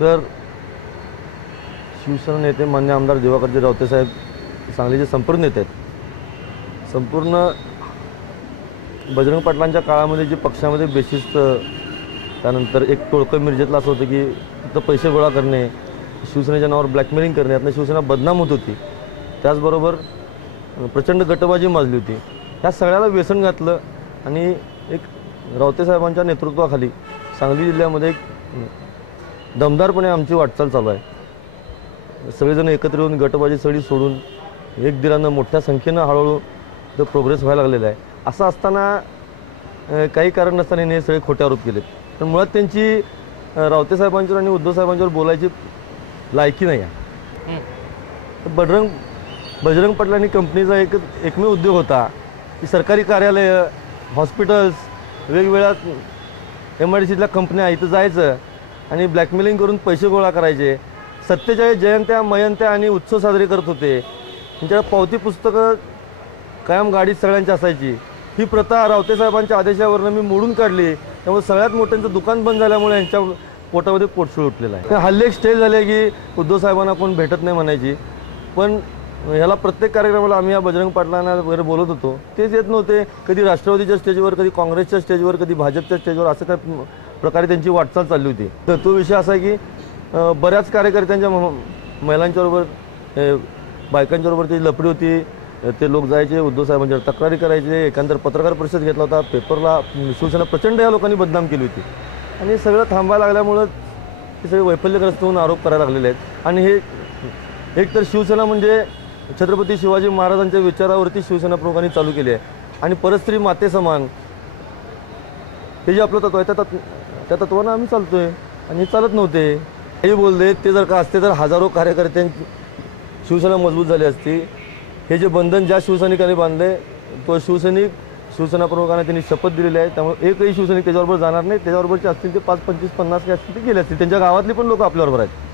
तर शिवसेना नेते मान्य आमदार दिवाकरजी रावते साहेब सांगलीचे संपूर्ण नेते आहेत। संपूर्ण बजरंग पाटलांच्या काळामध्ये जे पक्षामध्ये बेशिस्त, त्यानंतर एक टोळकं मिरजेतलं असं होतं की फक्त पैसे गोळा करणे, शिवसेनेच्या नावावर ब्लॅकमेलिंग करणे, यातनं शिवसेना बदनाम होत होती। त्याचबरोबर प्रचंड गटबाजी माजली होती। ह्या सगळ्याला व्यसन घातलं आणि एक रावते साहेबांच्या नेतृत्वाखाली सांगली जिल्ह्यामध्ये एक दमदारपणे आमची वाटचाल चालू आहे। सगळेजण एकत्र येऊन गटबाजी सगळी सोडून एक दिलानं मोठ्या संख्येनं हळूहळू तो प्रोग्रेस व्हायला लागलेला आहे। असं असताना काही कारण नसताना हे सगळे खोटे आरोप केलेत। पण मुळात त्यांची रावते साहेबांच्यावर आणि उद्धव साहेबांच्यावर बोलायची लायकी नाही आहे। बजरंग पाटलांनी कंपनीचा एकमेव उद्योग होता की सरकारी कार्यालय, हॉस्पिटल्स, वेगवेगळ्या MIDCतल्या कंपन्या इथं जायचं आणि ब्लॅकमेलिंग करून पैसे गोळा करायचे। 47 जयंत्या, मयंत्या आणि उत्सव साजरे करत होते। त्यांच्या पावती पुस्तकं कायम गाडीत सगळ्यांची असायची। ही प्रथा रावते साहेबांच्या आदेशावरनं मी मोडून काढली। त्यामुळे सगळ्यात मोठ्यांचं दुकान बंद झाल्यामुळे यांच्या पोटामध्ये पोटसूळ उठलेलं आहे। हल्ले एक स्टेज झाले की उद्धव साहेबांना कोण भेटत नाही म्हणायची, पण ह्याला प्रत्येक कार्यक्रमाला आम्ही या बजरंग पाटलांना वगैरे बोलत होतो, तेच येत नव्हते। कधी राष्ट्रवादीच्या स्टेजवर, कधी काँग्रेसच्या स्टेजवर, कधी भाजपच्या स्टेजवर, असं त्या प्रकारे त्यांची वाटचाल चालली होती। तर तो विषय असा आहे की बऱ्याच कार्यकर्त्यांच्या महिलांच्याबरोबर, बायकांच्याबरोबर ती लफडी होती। ते लोक जायचे, उद्धव साहेबांच्यावर तक्रारी करायचे। एकांतर पत्रकार परिषद घेतला होता, पेपरला शिवसेना प्रचंड या लोकांनी बदनाम केली होती। आणि सगळं थांबायला लागल्यामुळं हे सगळे वैफल्यग्रस्त होऊन आरोप करायला लागलेले आहेत। आणि हे एक तर शिवसेना म्हणजे छत्रपती शिवाजी महाराजांच्या विचारावरती शिवसेना प्रमुखांनी चालू केली आहे आणि परस्त्री माते समान हे जे आपलं तत्व आहे त्या तत्वानं आम्ही चालतोय आणि हे चालत नव्हते। हे बोलले ते जर का असते तर हजारो कार्यकर्त्यांची शिवसेना मजबूत झाली असती। हे जे बंधन ज्या शिवसैनिकांनी बांधले, तो शिवसैनिक शिवसेना प्रमुखांना त्यांनी शपथ दिलेली आहे। त्यामुळे एकही शिवसैनिक त्याच्याबरोबर जाणार नाही। त्याच्याबरोबरचे असतील ते 5, 25, 50 काही असतील ते गेले असतील। त्यांच्या गावातली पण लोक आपल्याबरोबर आहेत।